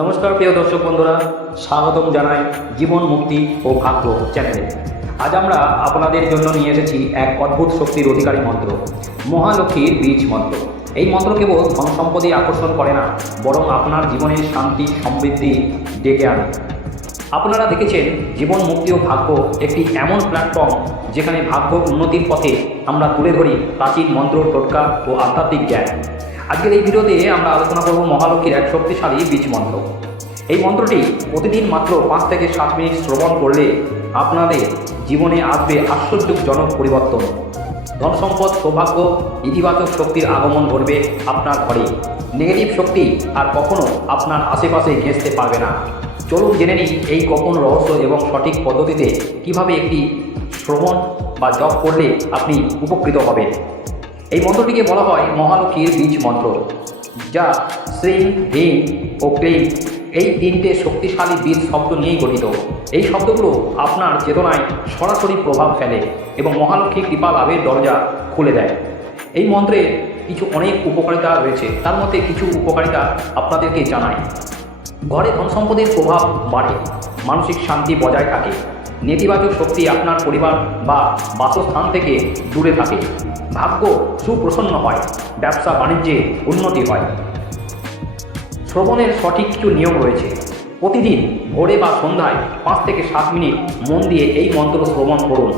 নমস্কার প্রিয় দর্শক বন্ধুরা, স্বাগতম জানাই জীবন মুক্তি ও ভাগ্য চ্যানেলে। আজ আমরা আপনাদের জন্য নিয়ে এসেছি এক অদ্ভুত শক্তির অধিকারী মন্ত্র, মহালক্ষ্মীর বীজ মন্ত্র। এই মন্ত্র কেবল ধন সম্পদই আকর্ষণ করে না, বরং আপনার জীবনের শান্তি সমৃদ্ধি ডেকে আনে। আপনারা দেখেছেন জীবন মুক্তি ও ভাগ্য একটি এমন প্ল্যাটফর্ম যেখানে ভাগ্য উন্নতির পথে আমরা তুলে ধরি প্রাচীন মন্ত্র, টোটকা ও আধ্যাত্মিক জ্ঞান। আজকের এই ভিডিওতে আমরা আলোচনা করব মহালক্ষ্মীর এক শক্তিশালী বীজ মন্ত্র। এই মন্ত্রটি প্রতিদিন মাত্র 5 থেকে 7 মিনিট শ্রবণ করলে আপনাদের জীবনে আসবে আশ্চর্যজনক পরিবর্তন। ধন সম্পদ, সৌভাগ্য, ইতিবাচক শক্তির আগমন ঘটবে আপনার ঘরে। নেগেটিভ শক্তি আর কখনো আপনার আশেপাশে ঘেঁষতে পারবে না। চলুন জেনে নিই এই গোপন রহস্য এবং সঠিক পদ্ধতিতে কিভাবে একটি শ্রবণ বা জপ করলে আপনি উপকৃত হবেন। এই মন্ত্রটিকে বলা হয় মহালক্ষ্মীর বীজ মন্ত্র, যা শ্রীং, হ্রিং ও ক্লিং এই 3টে শক্তিশালী বীজ শব্দ নিয়েই গঠিত। এই শব্দগুলো আপনার চেতনায় সরাসরি প্রভাব ফেলে এবং মহালক্ষ্মীর কৃপা লাভের দরজা খুলে দেয়। এই মন্ত্রের অনেক উপকারিতা রয়েছে, তার মধ্যে কিছু উপকারিতা আপনাদেরকে জানাই। ঘরে ধন সম্পদের প্রভাব বাড়ে, মানসিক শান্তি বজায় থাকে, নেতিবাচক শক্তি আপনার পরিবার বা বাসস্থান থেকে দূরে থাকে, ভাগ্য সুপ্রসন্ন হয়, ব্যবসা বাণিজ্যে উন্নতি হয়। শ্রবণের সঠিক কিছু নিয়ম রয়েছে। প্রতিদিন ভোরে বা সন্ধ্যায় 5 থেকে 7 মিনিট মন দিয়ে এই মন্ত্র শ্রবণ করুন।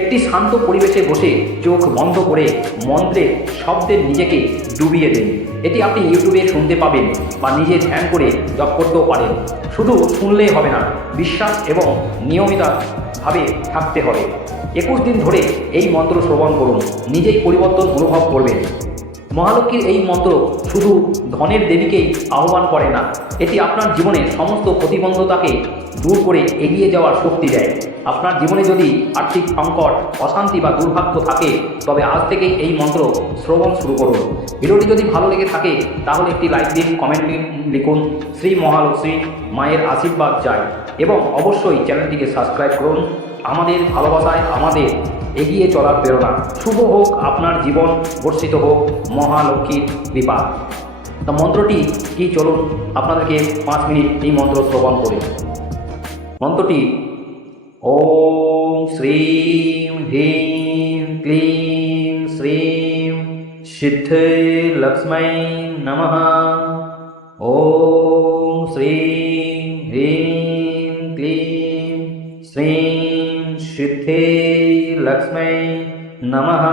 একটি শান্ত পরিবেশে বসে চোখ বন্ধ করে মন্ত্রের শব্দে নিজেকে ডুবিয়ে দিন। এটি আপনি ইউটিউবে শুনতে পাবেন বা নিজে ধ্যান করে জপ করতেও পারেন। শুধু শুনলেই হবে না, বিশ্বাস এবং নিয়মিতভাবে থাকতে হবে। 21 দিন ধরে এই মন্ত্র শ্রবণ করুন, নিজেই পরিবর্তন অনুভব করবেন। মহালক্ষ্মীর এই মন্ত্র শুধু ধনের দেবীকেই আহ্বান করে না, এটি আপনার জীবনের সমস্ত প্রতিবন্ধতাকে দূর করে এগিয়ে যাওয়ার শক্তি দেয়। আপনার জীবনে যদি আর্থিক সংকট, অশান্তি বা দুর্ভাগ্য থাকে, তবে আজ থেকেই এই মন্ত্র শ্রবণ শুরু করুন। ভিডিওটি যদি ভালো লেগে থাকে তাহলে একটি লাইক দিন, কমেন্ট লিখুন। শ্রী মহালক্ষ্মী মায়ের আশীর্বাদ চাই এবং অবশ্যই চ্যানেলটিকে সাবস্ক্রাইব করুন। আমাদের ভালোবাসায় আমাদের এগিয়ে চলার প্রেরণা। শুভ হোক আপনার জীবন, বর্ষিত হোক মহালক্ষ্মীর কৃপা। তা মন্ত্রটি কি, চলুন আপনাদেরকে 5 মিনিট এই মন্ত্র শ্রবণ করি। মন্ত্রটি ওম শ্রীং হ্রিং ক্লিং শ্রীং সিদ্ধে লক্ষ্মী নমঃ। ওম শ্রীং হ্রিং ক্লিং শ্রীং সিদ্ধে লক্ষ্মী নমঃ।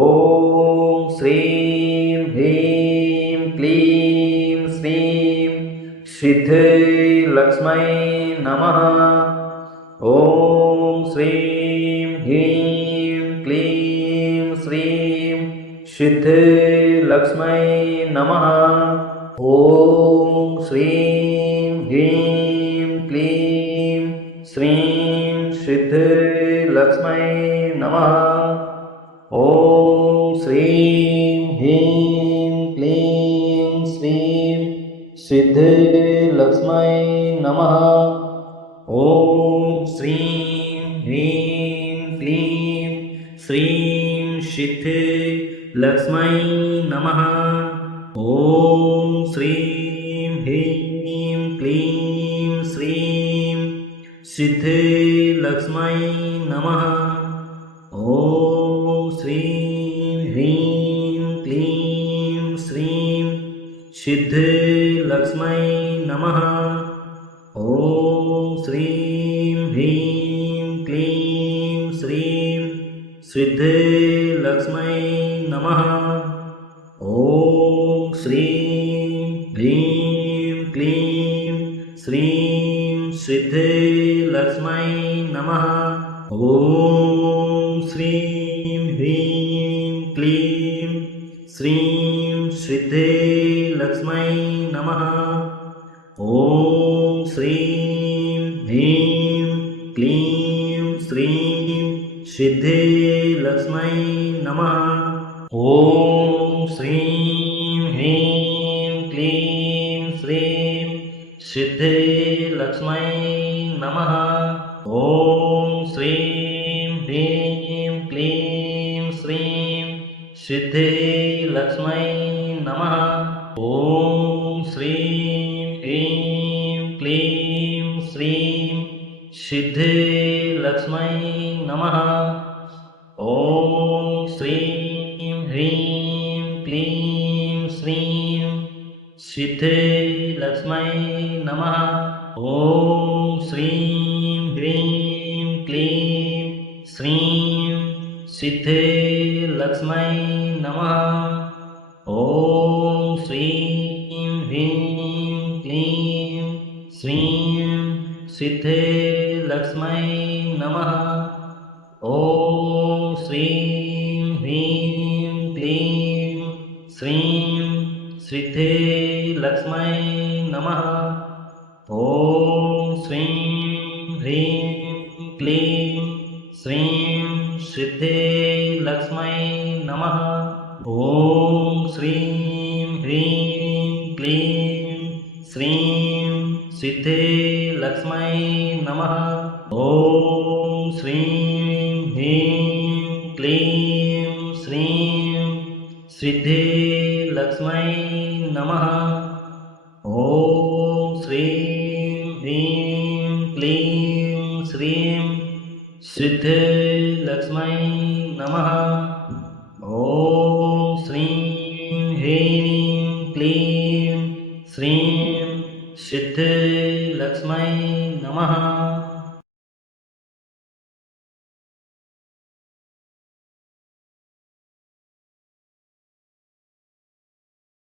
ওম শ্রীং হ্রিং ক্লিং শ্রীং সিদ্ধে লক্ষ্মী নমঃ। ওম শ্রীং হ্রিং ক্লিং শ্রীং সিদ্ধে লক্ষ্মী নমঃ। ওম শ্রীং হ্রিং ক্লিং শ্রীং সিদ্ধে লক্ষ্মী নমঃ। ওম শ্রীং হ্রিং ক্লিং শ্রীং সিদ্ধে লক্ষ্মী নমঃ। ওম শ্রীং হ্রিং ক্লিং শ্রীং সিদ্ধে লক্ষ্মী নমঃ। ওম শ্রীং হ্রিং ক্লিং শ্রীং সিদ্ধে লক্ষ্মী নমঃ। ওম শ্রীং হ্রিং ক্লিং শ্রীং সিদ্ধে লক্ষ্মী নমঃ। ওম শ্রীং হ্রিং ক্লিং শ্রীং সিদ্ধে লক্ষ্মী নমঃ। ওম শ্রীং হ্রিং ক্লিং শ্রীং সিদ্ধে লক্ষ্মী নমঃ। ওম শ্রীং হ্রিং ক্লিং শ্রীং সিদ্ধে লক্ষ্মী নমঃ। ওম শ্রীং হ্রিং ক্লিং শ্রীং সিদ্ধে লক্ষ্মী নমঃ। ওম শ্রীং হ্রিং ক্লিং শ্রীং সিদ্ধে লক্ষ্মী নমঃ। ওম শ্রীং হ্রিং ক্লিং শ্রীং সিদ্ধে লক্ষ্মী নমঃ। ওম শ্রীং सिद्धे लक्ष्मै नमः। ॐ श्रीं ह्रीं क्लीं श्रीं सिद्धे लक्ष्मै नमः। ॐ श्रीं ह्रीं क्लीं श्रीं सिद्धे लक्ष्मै नमः। ॐ श्रीं ह्रीं क्लीं श्रीं सिद्धे लक्ष्मै नमः। ॐ श्रीं ह्रीं क्लीं श्रीं सिद्धे लक्ष्मै नमः। ॐ श्रीं ह्रीं क्लीं श्रीं सिद्धे लक्ष्मै नमः। ॐ श्रीं ह्रीं क्लीं श्रीं सिद्धे लक्ष्मै नमः। ॐ श्रीं ह्रीं क्लीं श्रीं सिद्धे लक्ष्मै नमः। ॐ श्रीं ह्रीं क्लीं श्रीं सिद्धे लक्ष्मै नमः। ॐ श्रीं ह्रीं क्लीं श्रीं सिद्धे लक्ष्मै नमः।